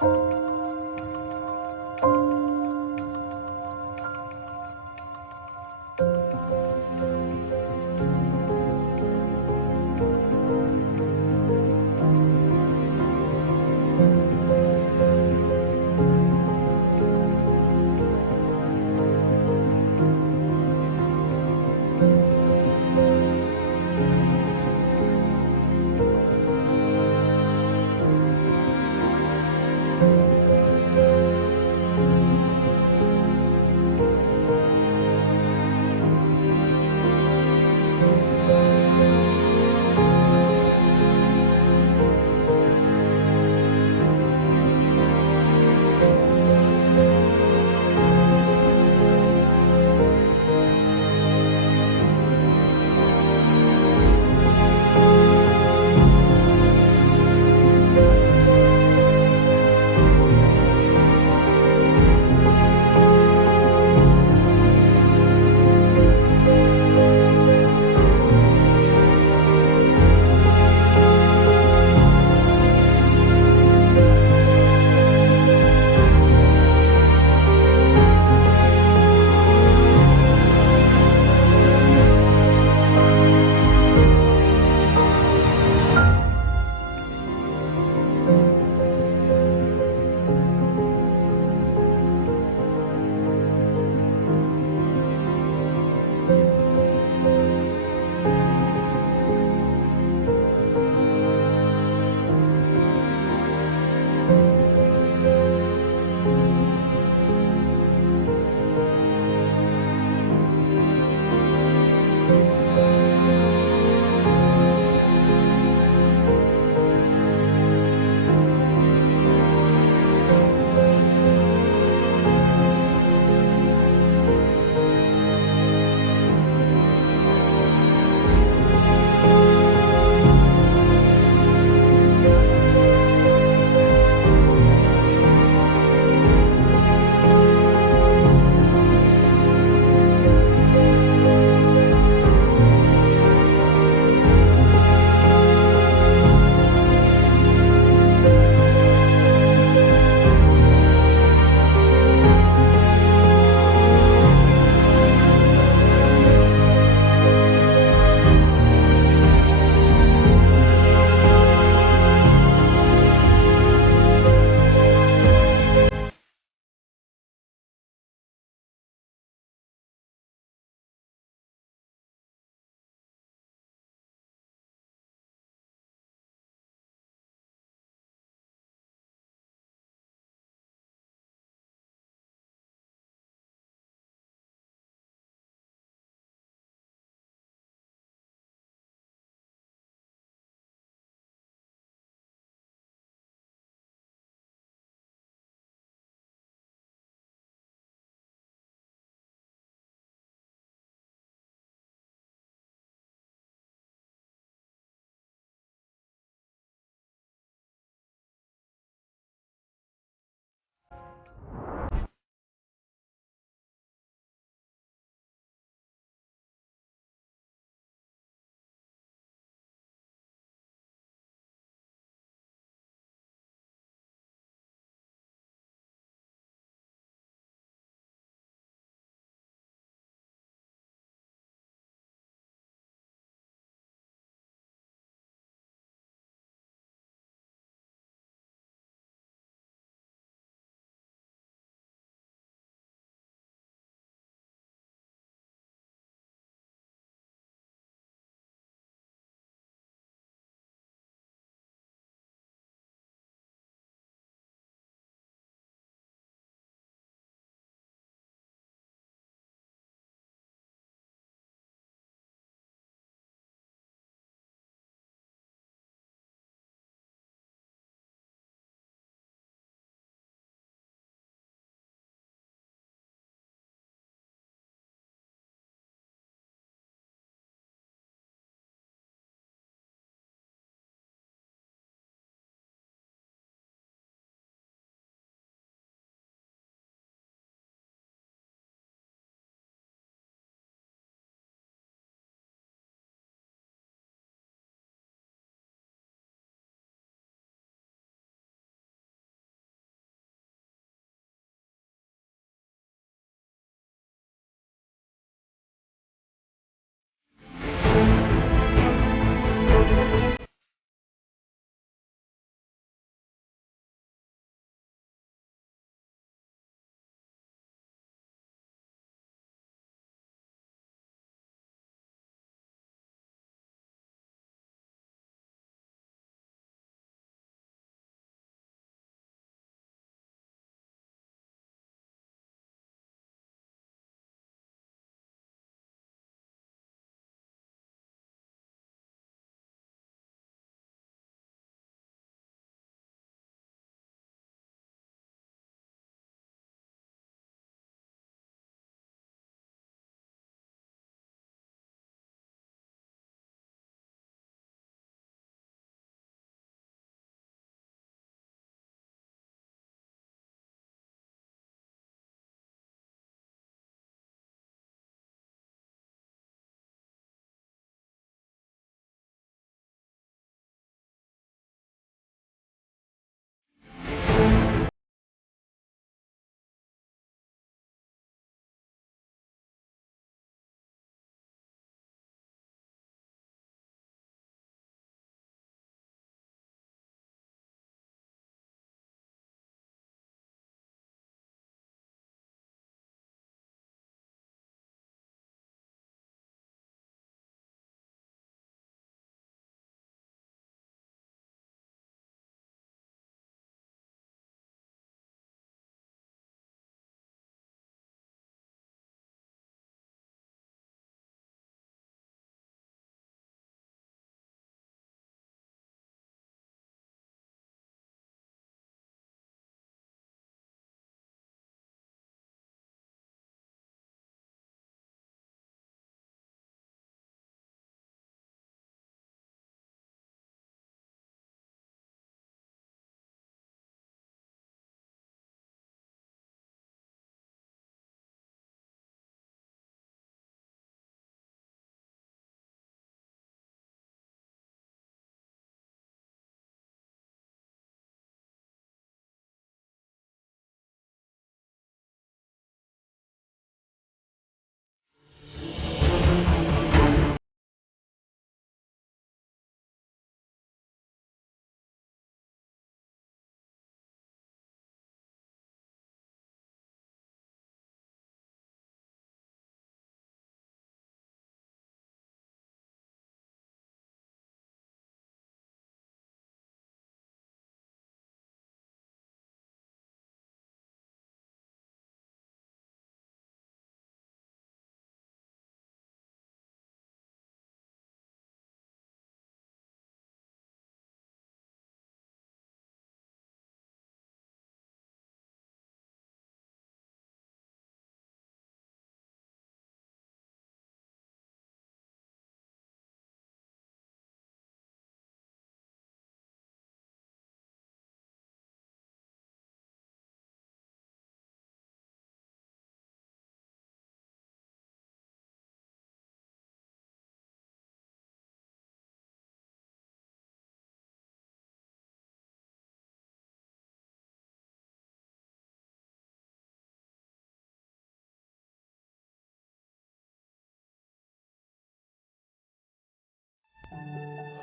Thank you.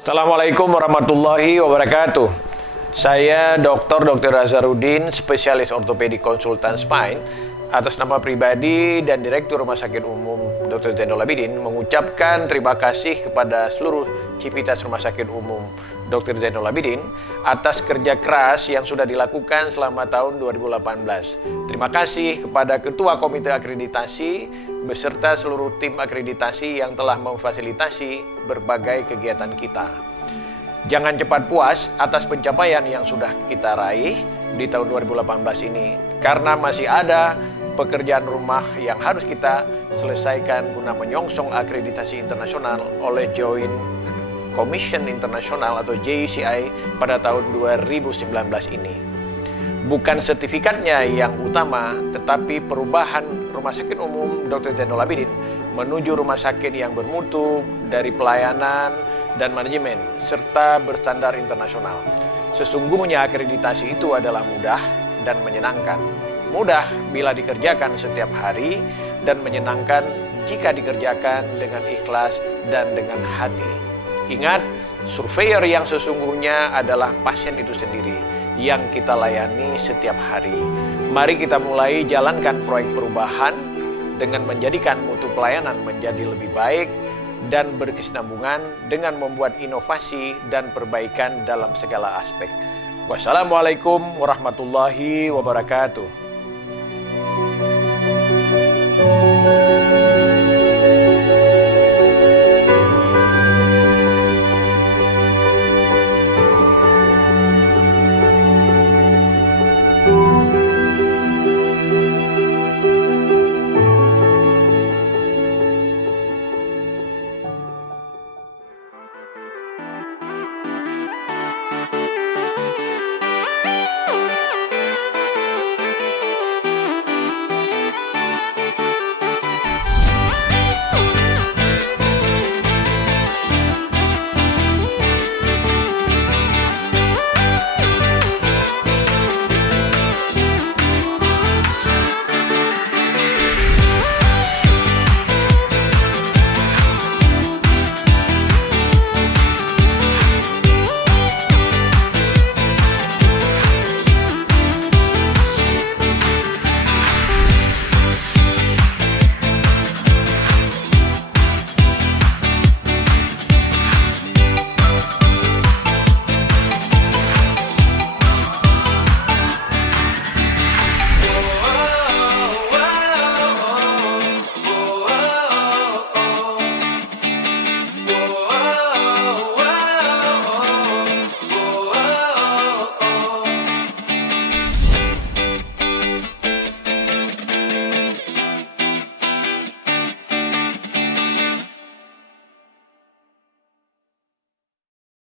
Assalamualaikum warahmatullahi wabarakatuh. Saya Dr. Nazarudin, spesialis ortopedi konsultan spine. Atas nama pribadi dan Direktur Rumah Sakit Umum Dr. Zainul Abidin mengucapkan terima kasih kepada seluruh civitas Rumah Sakit Umum Dr. Zainul Abidin atas kerja keras yang sudah dilakukan selama tahun 2018. Terima kasih kepada Ketua Komite Akreditasi beserta seluruh tim akreditasi yang telah memfasilitasi berbagai kegiatan kita. Jangan cepat puas atas pencapaian yang sudah kita raih di tahun 2018 ini, karena masih ada pekerjaan rumah yang harus kita selesaikan guna menyongsong akreditasi internasional oleh Joint Commission Internasional atau JCI pada tahun 2019 ini. Bukan sertifikatnya yang utama, tetapi perubahan Rumah Sakit Umum Dr. Zainul Abidin menuju rumah sakit yang bermutu dari pelayanan dan manajemen, serta berstandar internasional. Sesungguhnya akreditasi itu adalah mudah dan menyenangkan. Mudah bila dikerjakan setiap hari dan menyenangkan jika dikerjakan dengan ikhlas dan dengan hati. Ingat, surveyor yang sesungguhnya adalah pasien itu sendiri yang kita layani setiap hari. Mari kita mulai jalankan proyek perubahan dengan menjadikan mutu pelayanan menjadi lebih baik dan berkesinambungan dengan membuat inovasi dan perbaikan dalam segala aspek. Wassalamualaikum warahmatullahi wabarakatuh.